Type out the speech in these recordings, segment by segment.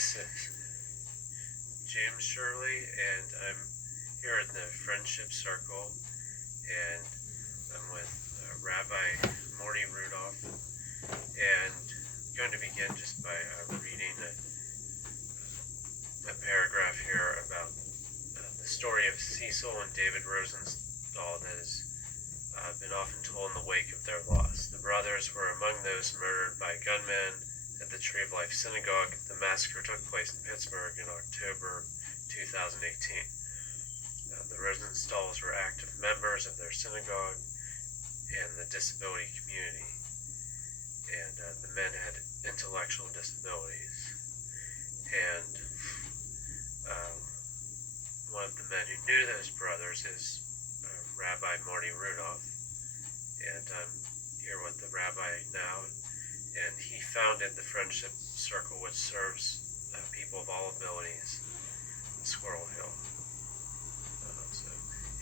This is James Shirley, and I'm here in the Friendship Circle, and I'm with Rabbi Mordy Rudolph, and I'm going to begin just by reading a paragraph here about the story of Cecil and David Rosenthal that has been often told in the wake of their loss. The brothers were among those murdered by gunmen at the Tree of Life Synagogue. The massacre took place in Pittsburgh in October 2018. The Rosenthals were active members of their synagogue and the disability community, and the men had intellectual disabilities. And one of the men who knew those brothers is Rabbi Mordy Rudolph, and I'm here with the rabbi now. And he founded the Friendship Circle, which serves people of all abilities in Squirrel Hill.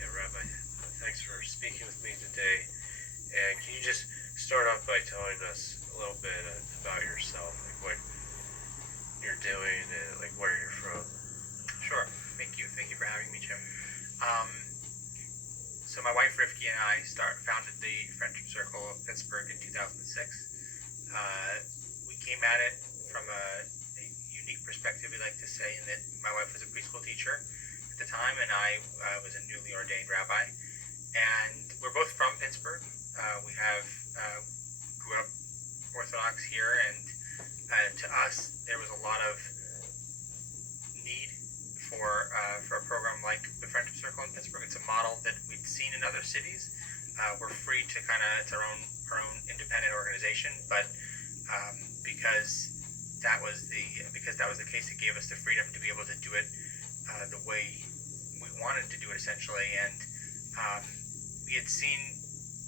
Rabbi, thanks for speaking with me today. And can you just start off by telling us a little bit about yourself, like what you're doing and like where you're from? Sure. Thank you for having me, Jim. So my wife Rivki and I founded the Friendship Circle of Pittsburgh in 2006. We came at it from a unique perspective, we like to say, in that my wife was a preschool teacher at the time, and I was a newly ordained rabbi. And we're both from Pittsburgh. We grew up Orthodox here, and to us, there was a lot of need for a program like the Friendship Circle in Pittsburgh. It's a model that we'd seen in other cities. We're free to it's our own independent organization, but because that was the case, it gave us the freedom to be able to do it the way we wanted to do it, essentially. And we had seen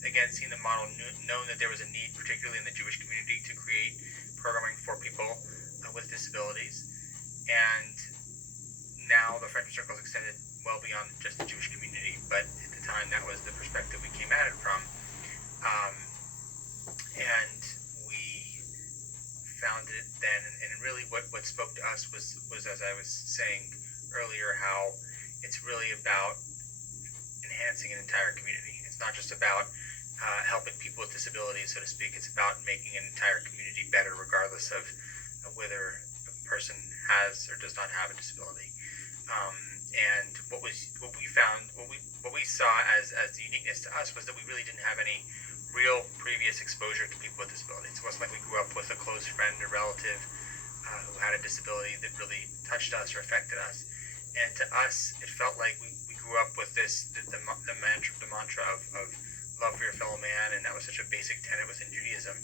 the model, known that there was a need, particularly in the Jewish community, to create programming for people with disabilities. And now the Friendship Circle is extended well beyond just the Jewish community, but at the time that was the perspective we came at it from. And we found it then, and really what spoke to us was, as I was saying earlier, how it's really about enhancing an entire community. It's not just about helping people with disabilities, so to speak. It's about making an entire community better, regardless of whether a person has or does not have a disability. And what we saw as the uniqueness to us was that we really didn't have any real previous exposure to people with disabilities. It wasn't like we grew up with a close friend or relative who had a disability that really touched us or affected us. And to us, it felt like we grew up with the mantra of love for your fellow man, and that was such a basic tenet within Judaism.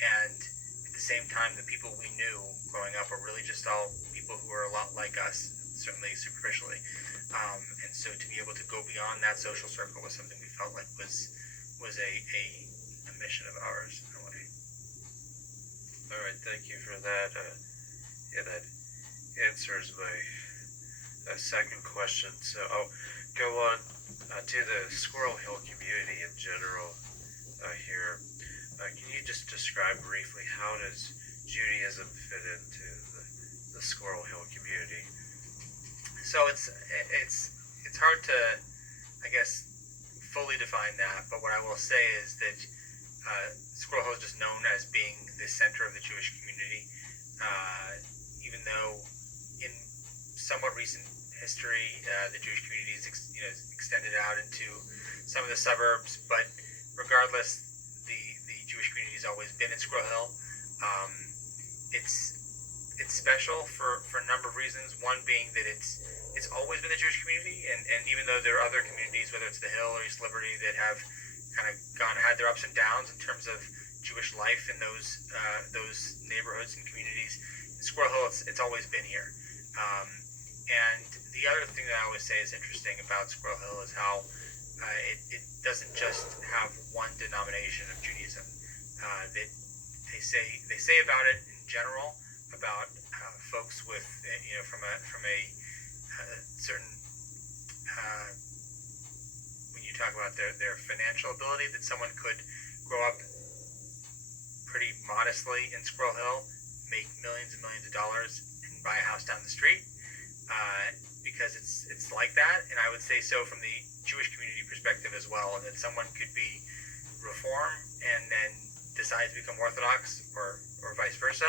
And at the same time, the people we knew growing up were really just all people who were a lot like us, certainly superficially. And so to be able to go beyond that social circle was something we felt like was a mission of ours in a way. All right, thank you for that. That answers my second question. So I'll go on to the Squirrel Hill community in general here. Can you just describe briefly how does Judaism fit into the Squirrel Hill community? So it's hard to, I guess, fully define that, but what I will say is that Squirrel Hill is just known as being the center of the Jewish community, even though in somewhat recent history the Jewish community is extended out into some of the suburbs, but regardless, the Jewish community has always been in Squirrel Hill. It's special for a number of reasons. One being that it's always been the Jewish community, and even though there are other communities, whether it's the Hill or East Liberty, that have kind of had their ups and downs in terms of Jewish life in those neighborhoods and communities, in Squirrel Hill it's always been here. And the other thing that I always say is interesting about Squirrel Hill is how it doesn't just have one denomination of Judaism. That they say about it in general, about folks with from a certain when you talk about their financial ability, that someone could grow up pretty modestly in Squirrel Hill, make millions and millions of dollars, and buy a house down the street, because it's like that. And I would say so from the Jewish community perspective as well, that someone could be Reform and then decide to become Orthodox, or vice versa,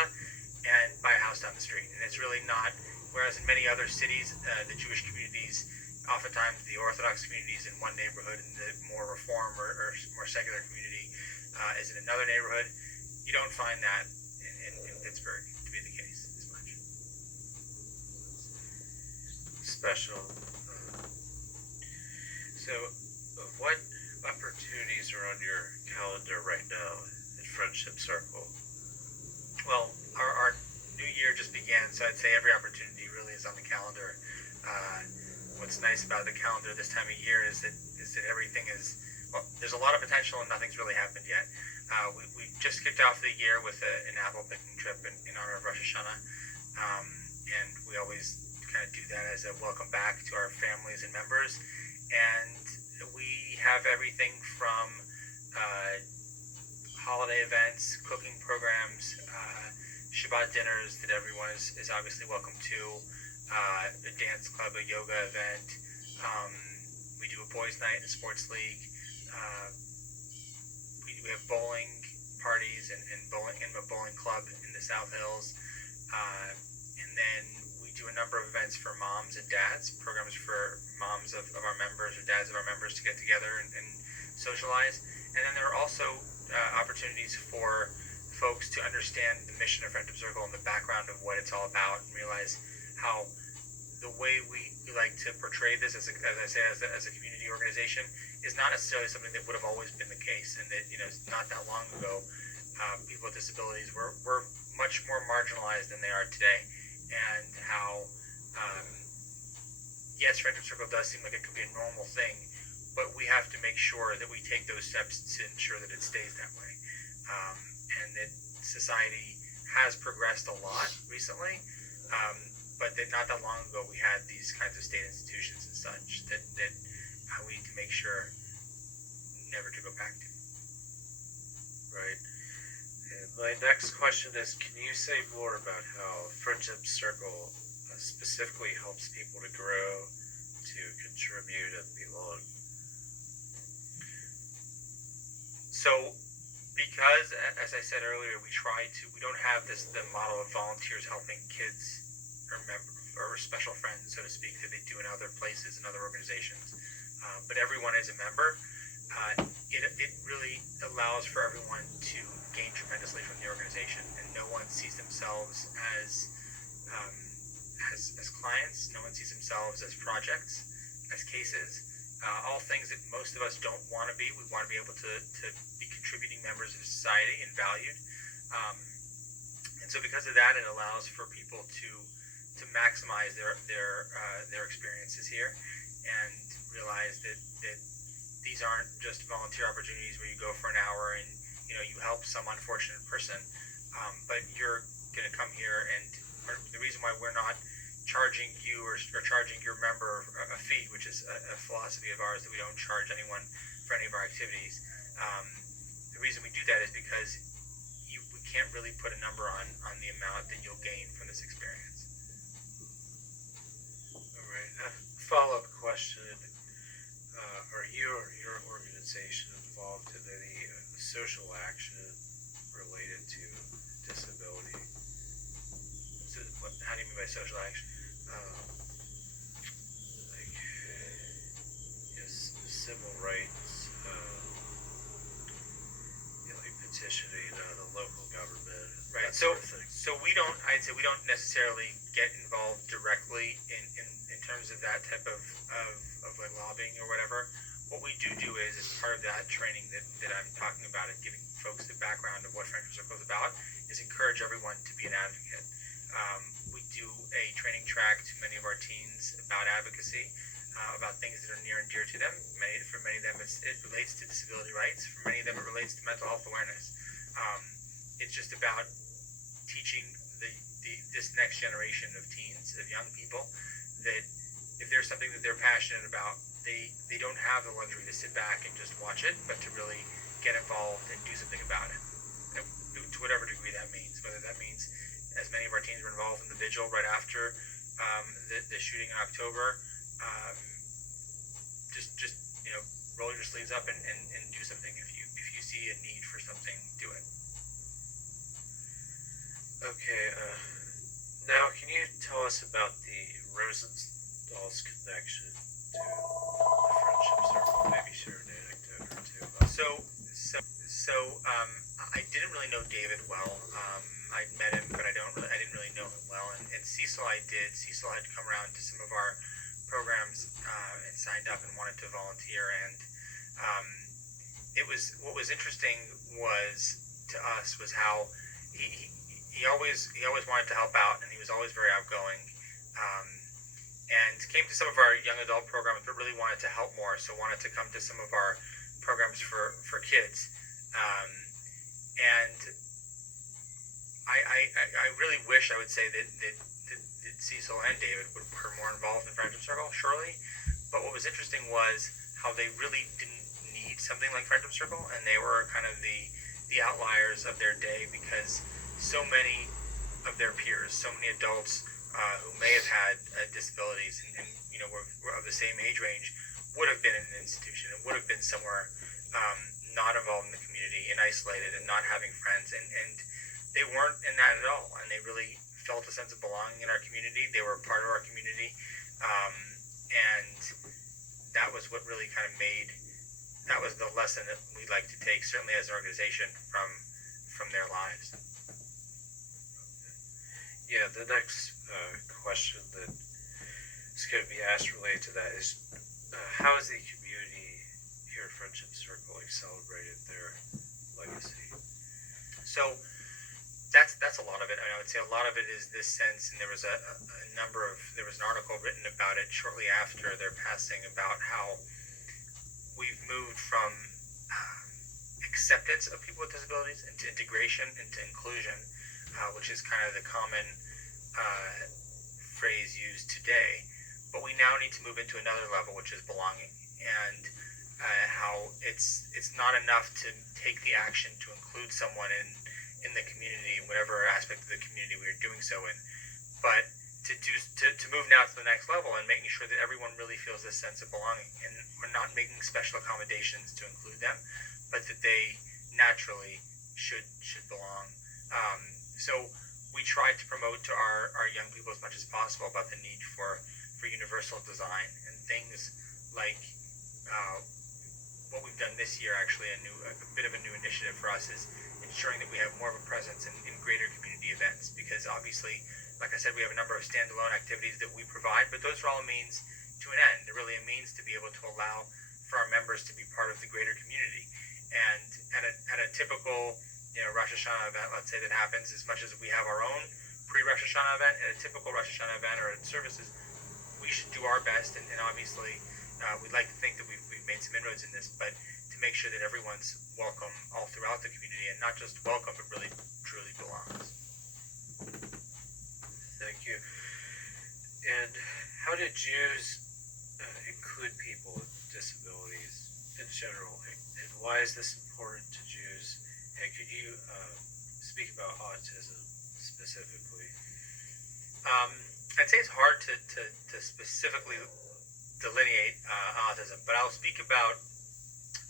and buy a house down the street. And it's really not, whereas in many other cities, the Jewish communities, oftentimes the Orthodox communities in one neighborhood and the more Reform or more secular community is in another neighborhood. You don't find that in Pittsburgh to be the case as much. Special. So, what opportunities are on your calendar right now at Friendship Circle? Well, our new year just began, so I'd say every opportunity really is on the calendar. What's nice about the calendar this time of year is that everything is, well, there's a lot of potential and nothing's really happened yet. We just kicked off the year with an apple picking trip in honor of Rosh Hashanah, and we always kind of do that as a welcome back to our families and members. And we have everything from holiday events, cooking programs, Shabbat dinners that everyone is obviously welcome to, a dance club, a yoga event. We do a boys' night, a sports league. We have bowling parties and a bowling club in the South Hills. And then we do a number of events for moms and dads, programs for moms of our members or dads of our members to get together and socialize. And then there are also opportunities for folks to understand the mission of Friendship Circle and the background of what it's all about, and realize how the way we like to portray this as a community organization is not necessarily something that would have always been the case, and that not that long ago people with disabilities were much more marginalized than they are today, and how yes, Friendship Circle does seem like it could be a normal thing, but we have to make sure that we take those steps to ensure that it stays that way, and that society has progressed a lot recently, but that not that long ago we had these kinds of state institutions and such that we need to make sure never to go back to. Right. And my next question is, can you say more about how Friendship Circle specifically helps people to grow, to contribute, and belong? So, because, as I said earlier, we don't have the model of volunteers helping kids or special friends, so to speak, that they do in other places and other organizations. But everyone is a member. It really allows for everyone to gain tremendously from the organization, and no one sees themselves as clients. No one sees themselves as projects, as cases. All things that most of us don't want to be. We want to be able to be contributing members of society and valued. And so because of that, it allows for people to maximize their experiences here, and realize that these aren't just volunteer opportunities where you go for an hour and you help some unfortunate person, but you're going to come here, and the reason why we're not charging you or charging your member a fee, which is a philosophy of ours, that we don't charge anyone for any of our activities. The reason we do that is because we can't really put a number on the amount that you'll gain from this experience. All right. A follow-up question. Are you or your organization involved in any social action related to disability? So how do you mean by social action? Like, yes, civil rights, like petitioning the local government, right? That sort of thing. So I'd say we don't necessarily get involved directly in terms of that type of like lobbying or whatever. What we do is, as part of that training that I'm talking about and giving folks the background of what Friendship Circle is about, is encourage everyone to be an advocate. We do a training track to many of our teens about advocacy, about things that are near and dear to them. For many of them, it relates to disability rights. For many of them, it relates to mental health awareness. It's just about teaching this next generation of teens, of young people, that if there's something that they're passionate about, they don't have the luxury to sit back and just watch it, but to really get involved and do something about it, to whatever degree that means. Whether that means, as many of our teens were involved involved in the vigil right after the shooting in October. Um, just roll your sleeves up and do something. If you see a need for something, do it. Okay. Now, can you tell us about the Rosenthal's connection to the friendship circle? Maybe share an anecdote or two about So I didn't really know David well. I'd met him, but I didn't really know him well. And Cecil, I did. Cecil had come around to some of our programs and signed up and wanted to volunteer. And what was interesting to us was how he always wanted to help out, and he was always very outgoing. And came to some of our young adult programs, but really wanted to help more. So wanted to come to some of our programs for kids. And I really wish I would say that Cecil and David were more involved in Friendship Circle, surely. But what was interesting was how they really didn't need something like Friendship Circle, and they were kind of the outliers of their day, because so many of their peers, so many adults who may have had disabilities and were of the same age range, would have been in an institution and would have been somewhere not involved in the community and isolated and not having friends, and they weren't in that at all, and they really felt a sense of belonging in our community. They were a part of our community, and that was what really kind of that was the lesson that we'd like to take, certainly as an organization, from their lives. Yeah, the next question that is going to be asked related to that is, how has the community here at Friendship Circle celebrated their legacy? So that's a lot of it. I would say a lot of it is this sense, and there was there was an article written about it shortly after their passing, about how we've moved from acceptance of people with disabilities into integration, into inclusion, which is kind of the common phrase used today. But we now need to move into another level, which is belonging, and how it's not enough to take the action to include someone in the community, in whatever aspect of the community we are doing so in, but to move now to the next level and making sure that everyone really feels this sense of belonging, and we're not making special accommodations to include them, but that they naturally should belong. So we try to promote to our young people as much as possible about the need for universal design, and things like what we've done this year. Actually, a bit of a new initiative for us is ensuring that we have more of a presence in greater community events, because obviously, like I said, we have a number of standalone activities that we provide, but those are all a means to an end. They're really a means to be able to allow for our members to be part of the greater community. And at a typical Rosh Hashanah event, let's say, that happens, as much as we have our own pre-Rosh Hashanah event, at a typical Rosh Hashanah event or at services, we should do our best, and obviously we'd like to think that we've made some inroads in this, but to make sure that everyone's welcome all throughout the community, and not just welcome, but really truly belongs. Thank you. And how did Jews include people with disabilities in general, and why is this important to Jews? And could you speak about autism specifically? I'd say it's hard to specifically delineate autism, but I'll speak about.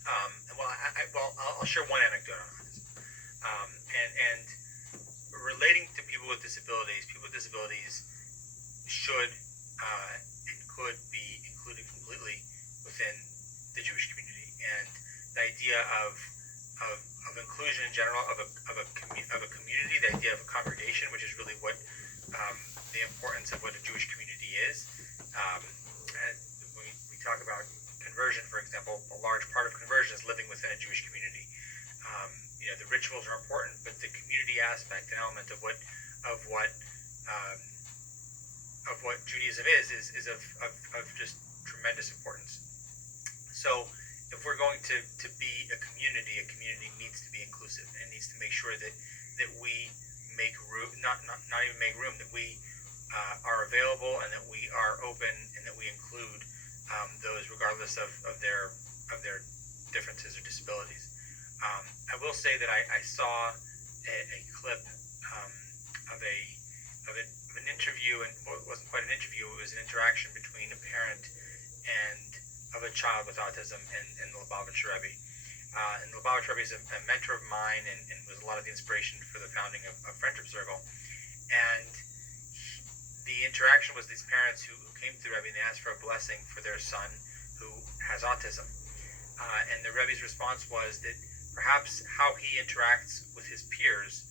I'll share one anecdote on autism, and relating to people with disabilities. People with disabilities should and could be included completely within the Jewish community, and the idea of inclusion in general, of a community, the idea of a congregation, which is really what the importance of what a Jewish community is. And we talk about conversion, for example. A large part of conversion is living within a Jewish community. The rituals are important, but the community aspect, an element of what Judaism is of just tremendous importance. So if we're going to be a community needs to be inclusive, and needs to make sure that we make room, not even make room, that we are available, and that we are open, and that we include those regardless of their differences or disabilities. I will say that I saw a clip of an interview, and well, it wasn't quite an interview, it was an interaction between a parent and of a child with autism and the Lubavitch Rabbi. And the Lubavitch Rabbi is a mentor of mine and was a lot of the inspiration for the founding of Friendship Circle. And the interaction was these parents who came to the Rebbe and they asked for a blessing for their son who has autism. And the Rebbe's response was that perhaps how he interacts with his peers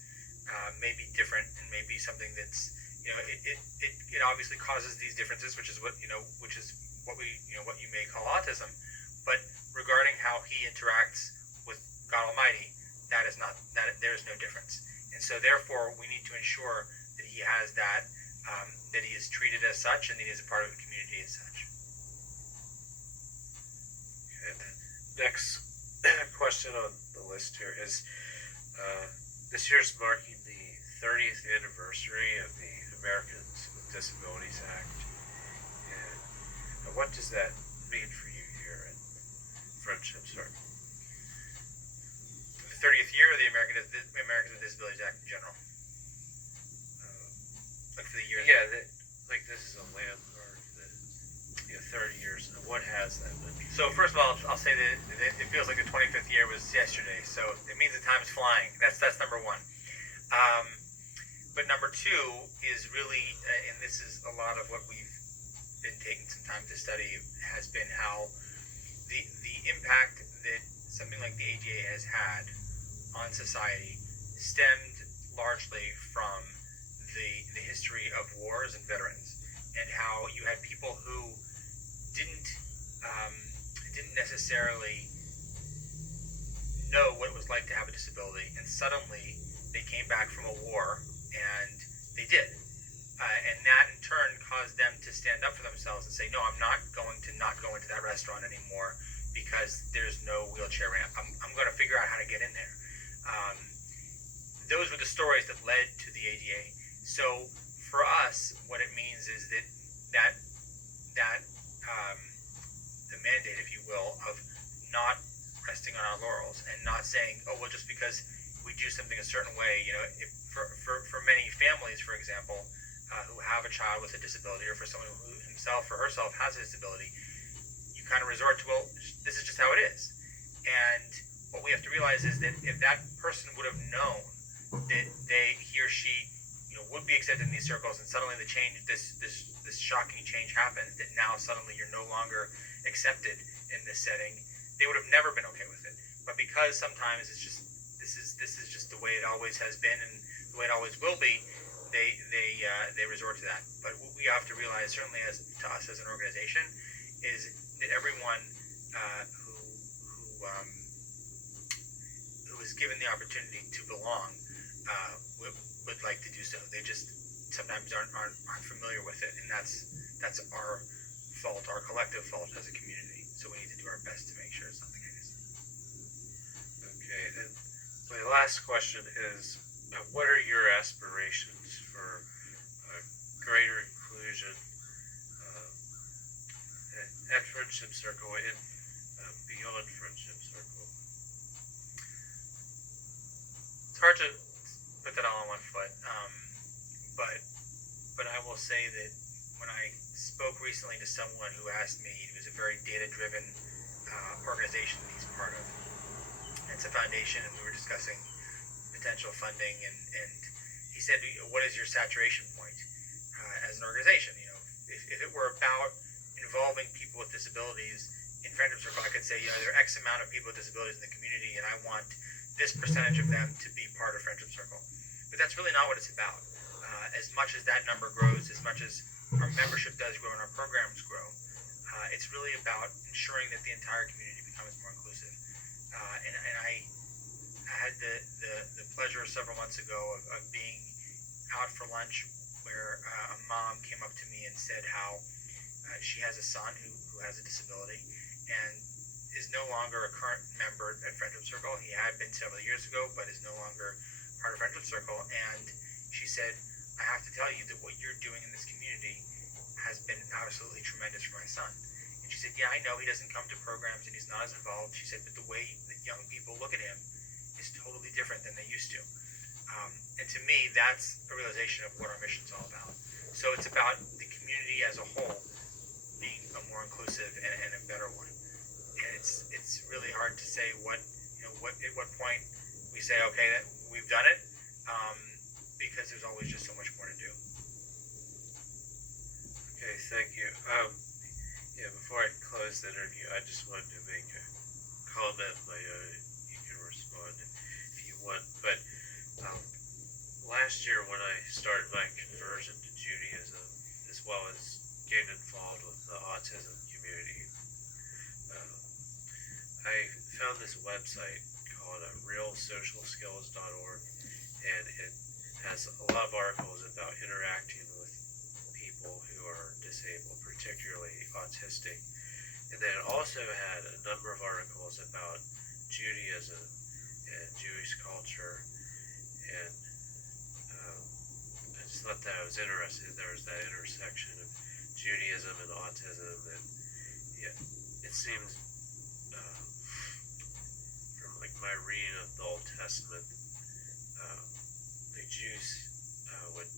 may be different and may be something that's, it obviously causes these differences, which is what what you may call autism. But regarding how he interacts with God Almighty, there is no difference. And so therefore we need to ensure that he has that, that he is treated as such and that he is a part of the community as such. And the next question on the list here is, this year's marking the 30th anniversary of the Americans with Disabilities Act. And what does that mean for you here at Friendship Circle? The 30th year of the Americans with Disabilities Act in general. Like for the year. Yeah, like this is a landmark that 30 years. What has that been? So first of all, I'll say that it feels like the 25th year was yesterday. So it means the time's flying. That's number one. But number two is really, and this is a lot of what we've been taking some time to study, has been how the impact that something like the ADA has had on society stemmed largely from the history of wars and veterans, and how you had people who didn't necessarily know what it was like to have a disability, and suddenly they came back from a war and they did. And that in turn caused them to stand up for themselves and say, no, I'm not going to not go into that restaurant anymore because there's no wheelchair ramp. I'm going to figure out how to get in there. Those were the stories that led to the ADA. So for us, what it means is that the mandate, if you will, of not resting on our laurels and not saying, oh, well, just because we do something a certain way, for many families, for example, who have a child with a disability, or for someone who himself or herself has a disability, you kind of resort to, well, this is just how it is. And what we have to realize is that if that person would have known that he or she would be accepted in these circles, and suddenly the change, this shocking change happens, that now suddenly you're no longer accepted in this setting, they would have never been okay with it. But because sometimes it's just this is just the way it always has been and the way it always will be, they resort to that. But what we have to realize, certainly to us as an organization, is that everyone who is given the opportunity to belong would like to do so. They just sometimes aren't familiar with it, and that's our fault, our collective fault as a community. So we need to do our best to make sure it's not the case. Okay, and my last question is, what are your aspirations for greater inclusion at Friendship Circle and beyond Friendship Circle? It's hard to put that all on one foot, but I will say that when I spoke recently to someone who asked me, it was a very data-driven organization that he's part of. It's a foundation, and we were discussing potential funding, and he said, what is your saturation point as an organization? If it were about involving people with disabilities in Friendship Circle, I could say, there are X amount of people with disabilities in the community, and I want this percentage of them to be part of Friendship Circle. But that's really not what it's about. As much as that number grows, as much as our membership does grow and our programs grow, it's really about ensuring that the entire community becomes more inclusive. And I had the pleasure several months ago of being out for lunch where a mom came up to me and said how she has a son who has a disability and is no longer a current member at Friendship Circle. He had been several years ago, but is no longer part of Friendship Circle. And she said, I have to tell you that what you're doing in this community has been absolutely tremendous for my son. And she said, yeah, I know he doesn't come to programs and he's not as involved. She said, but the way that young people look at him is totally different than they used to. And to me, that's a realization of what our mission's all about. So it's about the community as a whole being a more inclusive and a better one. And it's really hard to say what at what point we say okay that we've done it, um, because there's always just so much more to do. Okay, thank you. Yeah, before I close the interview, I just wanted to make a comment. You can respond if you want. But um, last year, when I started my conversion to Judaism, as well as getting involved with the autism community, I found this website called realsocialskills.org, and it has a lot of articles about interacting with people who are disabled, particularly autistic. And then it also had a number of articles about Judaism and Jewish culture. And I just thought that I was interested. There was that intersection of Judaism and autism. And yeah, it seems from like my reading of the Old Testament, the Jews would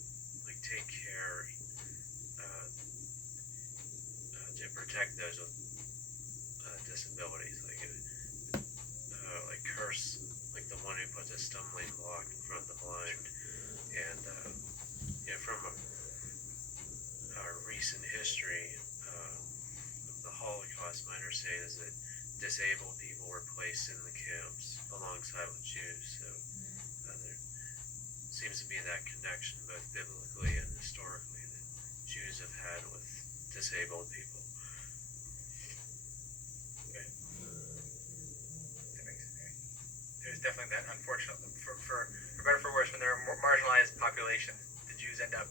like take care to protect those with disabilities, like curse, like the one who puts a stumbling block in front of the blind. And from our recent history of the Holocaust, my understanding is that disabled people were placed in the camps alongside with Jews. So there seems to be that connection, both biblically and historically, that Jews have had with disabled people. There's definitely that unfortunate, for better or for worse, when there are more marginalized populations, the Jews end up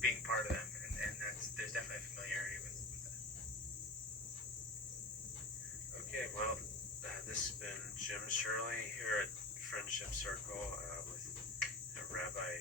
being part of them, and there's definitely a familiarity with that. Okay, well, this has been Jim Shirley here at Friendship Circle with Rabbi